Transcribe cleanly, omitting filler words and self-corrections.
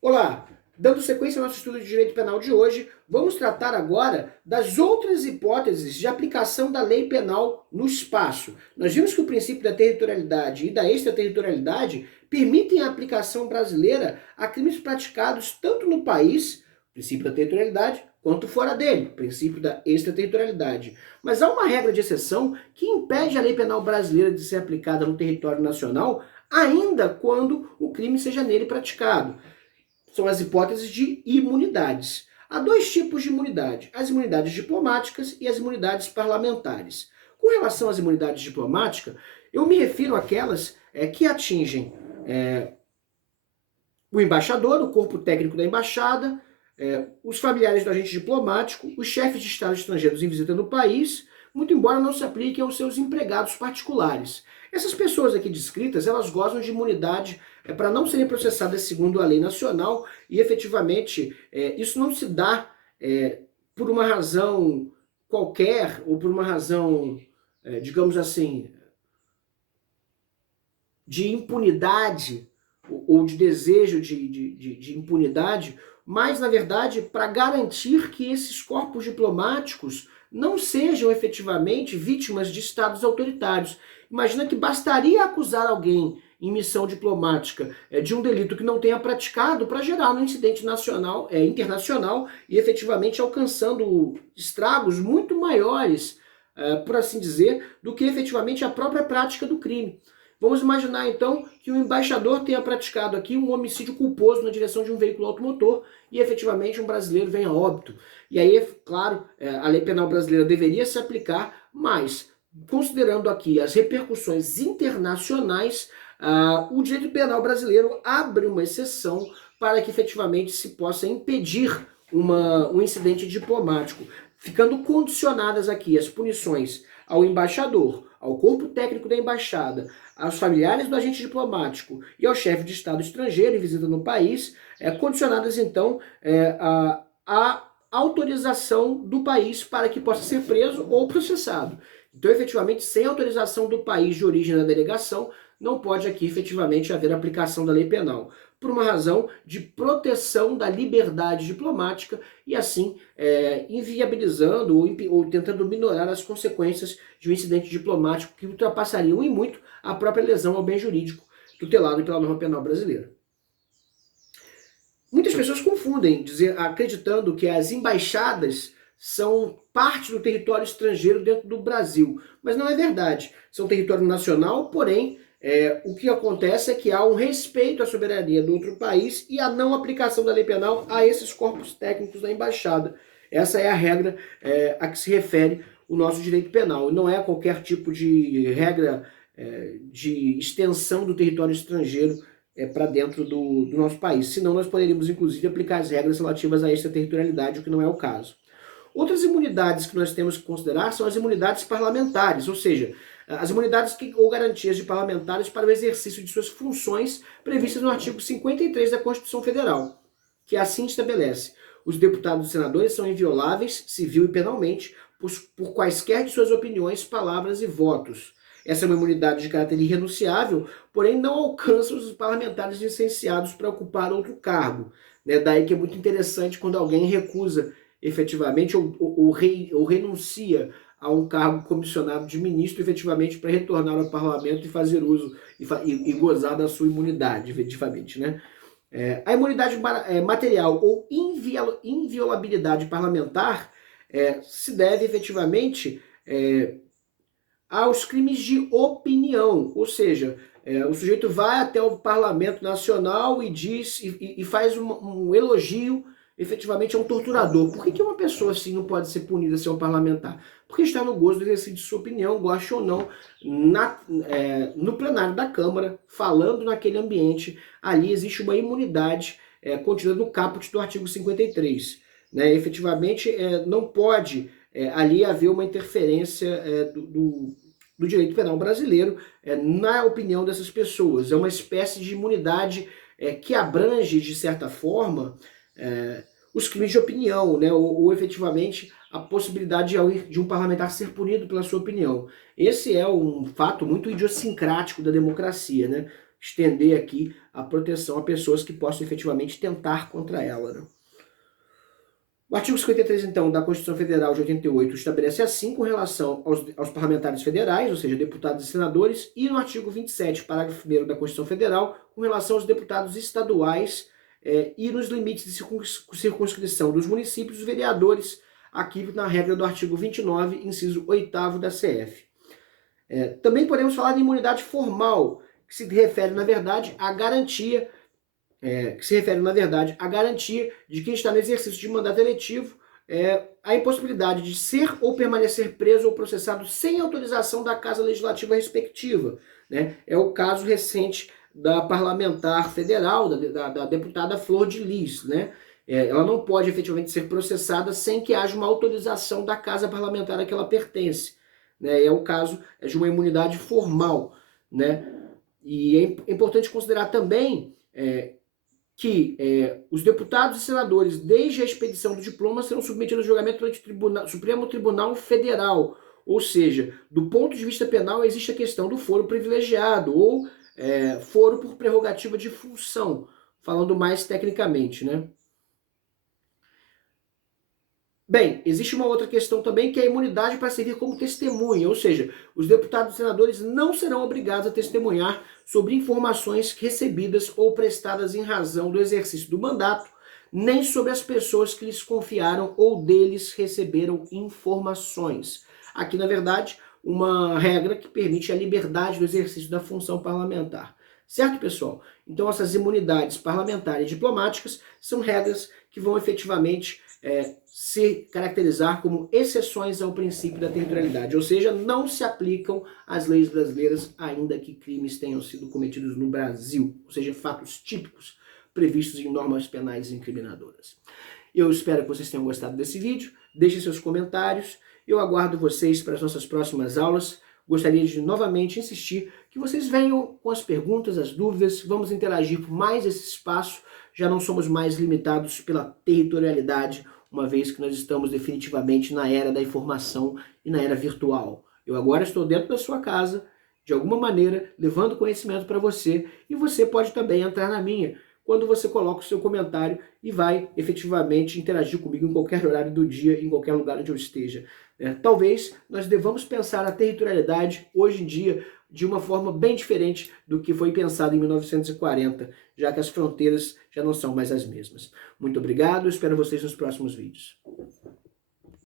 Olá! Dando sequência ao nosso estudo de direito penal de hoje, vamos tratar agora das outras hipóteses de aplicação da lei penal no espaço. Nós vimos que o princípio da territorialidade e da extraterritorialidade permitem a aplicação brasileira a crimes praticados tanto no país, princípio da territorialidade, quanto fora dele, princípio da extraterritorialidade. Mas há uma regra de exceção que impede a lei penal brasileira de ser aplicada no território nacional, ainda quando o crime seja nele praticado. São as hipóteses de imunidades. Há dois tipos de imunidade, as imunidades diplomáticas e as imunidades parlamentares. Com relação às imunidades diplomáticas, eu me refiro àquelas que atingem o embaixador, o corpo técnico da embaixada, os familiares do agente diplomático, os chefes de Estado estrangeiros em visita no país, muito embora não se apliquem aos seus empregados particulares. Essas pessoas aqui descritas, elas gozam de imunidade para não serem processadas segundo a lei nacional e efetivamente isso não se dá por uma razão qualquer ou por uma razão, digamos assim, de impunidade ou de desejo de impunidade, mas, na verdade, para garantir que esses corpos diplomáticos não sejam efetivamente vítimas de estados autoritários. Imagina que bastaria acusar alguém em missão diplomática de um delito que não tenha praticado para gerar um incidente internacional e efetivamente alcançando estragos muito maiores, por assim dizer, do que efetivamente a própria prática do crime. Vamos imaginar então que o embaixador tenha praticado aqui um homicídio culposo na direção de um veículo automotor e efetivamente um brasileiro venha a óbito. E aí, claro, a lei penal brasileira deveria se aplicar, mas considerando aqui as repercussões internacionais, o direito penal brasileiro abre uma exceção para que efetivamente se possa impedir um incidente diplomático, ficando condicionadas aqui as punições ao embaixador, ao corpo técnico da embaixada, aos familiares do agente diplomático e ao chefe de Estado estrangeiro em visita no país, condicionadas então a autorização do país para que possa ser preso ou processado. Então, efetivamente, sem autorização do país de origem da delegação, não pode aqui efetivamente haver aplicação da lei penal, por uma razão de proteção da liberdade diplomática e assim inviabilizando ou tentando minorar as consequências de um incidente diplomático que ultrapassariam em muito a própria lesão ao bem jurídico tutelado pela norma penal brasileira. Muitas pessoas confundem, acreditando que as embaixadas são parte do território estrangeiro dentro do Brasil, mas não é verdade. São território nacional, porém, o que acontece é que há um respeito à soberania do outro país e a não aplicação da lei penal a esses corpos técnicos da embaixada. Essa é a regra a que se refere o nosso direito penal. Não é qualquer tipo de regra de extensão do território estrangeiro para dentro do nosso país. Senão nós poderíamos, inclusive, aplicar as regras relativas à extraterritorialidade, o que não é o caso. Outras imunidades que nós temos que considerar são as imunidades parlamentares, ou seja, as imunidades ou garantias de parlamentares para o exercício de suas funções previstas no artigo 53 da Constituição Federal, que assim estabelece: os deputados e senadores são invioláveis, civil e penalmente, por quaisquer de suas opiniões, palavras e votos. Essa é uma imunidade de caráter irrenunciável, porém não alcança os parlamentares licenciados para ocupar outro cargo. Daí que é muito interessante quando alguém recusa efetivamente ou renuncia a um cargo comissionado de ministro efetivamente para retornar ao parlamento e fazer uso e gozar da sua imunidade, efetivamente, né? A imunidade material ou inviolabilidade parlamentar se deve efetivamente aos crimes de opinião, ou seja, o sujeito vai até o Parlamento Nacional e diz e faz um elogio efetivamente a um torturador. Por que uma pessoa assim não pode ser punida se é um parlamentar? Porque está no gozo do exercício de sua opinião, gosta ou não, no plenário da Câmara, falando naquele ambiente. Ali existe uma imunidade contida no caput do artigo 53. Efetivamente, não pode ali haver uma interferência do direito penal brasileiro na opinião dessas pessoas. É uma espécie de imunidade que abrange, de certa forma, os crimes de opinião, né, ou efetivamente a possibilidade de um parlamentar ser punido pela sua opinião. Esse é um fato muito idiosincrático da democracia, né? Estender aqui a proteção a pessoas que possam efetivamente tentar contra ela, né? O artigo 53, então, da Constituição Federal de 88 estabelece assim com relação aos parlamentares federais, ou seja, deputados e senadores, e no artigo 27, parágrafo 1º da Constituição Federal, com relação aos deputados estaduais e nos limites de circunscrição dos municípios, os vereadores, aqui na regra do artigo 29, inciso 8º da CF. Também podemos falar de imunidade formal, que se refere, na verdade, à garantia de quem está no exercício de mandato eletivo, a impossibilidade de ser ou permanecer preso ou processado sem autorização da Casa Legislativa respectiva, né? É o caso recente da parlamentar federal, da deputada Flor de Lis, né? Ela não pode efetivamente ser processada sem que haja uma autorização da casa parlamentar a que ela pertence, né? É o caso de uma imunidade formal, né? E é importante considerar também que os deputados e senadores, desde a expedição do diploma, serão submetidos a julgamento perante o Supremo Tribunal Federal. Ou seja, do ponto de vista penal, existe a questão do foro privilegiado ou foro por prerrogativa de função, falando mais tecnicamente, né? Bem, existe uma outra questão também, que é a imunidade para servir como testemunha, ou seja, os deputados e senadores não serão obrigados a testemunhar sobre informações recebidas ou prestadas em razão do exercício do mandato, nem sobre as pessoas que lhes confiaram ou deles receberam informações. Aqui, na verdade, uma regra que permite a liberdade do exercício da função parlamentar. Certo, pessoal? Então, essas imunidades parlamentares e diplomáticas são regras que vão efetivamente se caracterizar como exceções ao princípio da territorialidade, ou seja, não se aplicam às leis brasileiras, ainda que crimes tenham sido cometidos no Brasil, ou seja, fatos típicos previstos em normas penais incriminadoras. Eu espero que vocês tenham gostado desse vídeo, deixem seus comentários, eu aguardo vocês para as nossas próximas aulas. Gostaria de novamente insistir que vocês venham com as perguntas, as dúvidas, vamos interagir por mais esse espaço, já não somos mais limitados pela territorialidade, uma vez que nós estamos definitivamente na era da informação e na era virtual. Eu agora estou dentro da sua casa, de alguma maneira, levando conhecimento para você, e você pode também entrar na minha, quando você coloca o seu comentário e vai efetivamente interagir comigo em qualquer horário do dia, em qualquer lugar onde eu esteja. Talvez nós devamos pensar a territorialidade hoje em dia de uma forma bem diferente do que foi pensado em 1940, já que as fronteiras já não são mais as mesmas. Muito obrigado, espero vocês nos próximos vídeos.